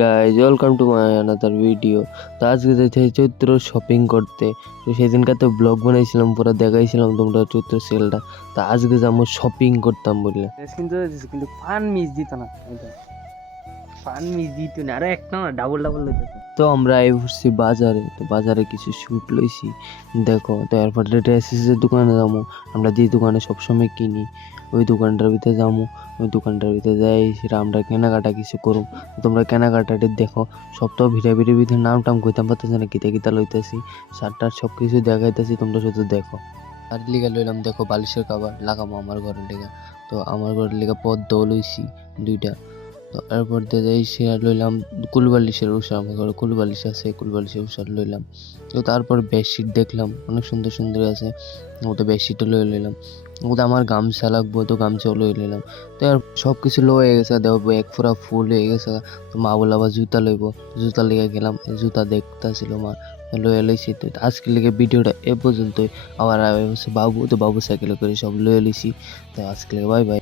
Guys welcome to my another video তো আজকে যাইতে চৈত্র শপিং করতে। তো সেদিনকার তো ব্লগ বানাইছিলাম পুরো দেখাইছিলাম তোমরা চৈত্র সেলটা তো আজকে যাব শপিং করতাম বললে। কিনতে কিন্তু ফান মিস দিত না। ফান মিস দিত না। আরে একটা না ডাবল ডাবল তো আমরা এই ঘুরছি বাজারে তো বাজারে কিছু স্যুট লইছি। দেখো তো এরপর ড্রেসেসের দোকানে যাব। আমরা যে দোকানে সবসময় কিনি ওই দোকানটার ভিতরে যাব। দোকানটার ভিতরে যাই আমরা কেনাকাটা কিছু করুম। তোমরা কেনাকাটাটি দেখো। সব তো ভিড়ে ভিড়ে ভিতরে নাম টাম কইতাম, পারতেছে না, কিতা কিতা লইতেছি। শার্টার সব কিছু দেখাইতেছি, তোমরা শুধু দেখো। আর লিগা লইলাম, দেখো বালিশের কাবার লাগাবো আমার ঘরের লিগা। তো আমার ঘরের লিগা পদ্ম লইছি, দুইটা। তো এরপর দিয়ে যাই সে লইলাম, কুলবালিশের উষা আমার ঘরে, কুলবালিশ আছে, কুলবালিশের উষা লইলাম। তো তারপর বেডশিট দেখলাম, অনেক সুন্দর সুন্দর আছে। ওটা বেডশিটও লই লইলাম। ওটা আমার গামছা লাগবো, তো গামছাও লই লইলাম। তো আর সব কিছু লো হয়ে গেছে, দেখ, এক পুরা ফুল হয়ে গেছে। তো মা বলে আবার জুতা লইব। জুতা লেগে গেলাম, জুতা দেখতেছিল মা। লয়ে লইছি। তো আজকে লেগে ভিডিওটা এ পর্যন্তই। আবার বাবু, তো বাবু সাইকেলে করে সব লয়ে লইছি। তো আজকে বাই বাই।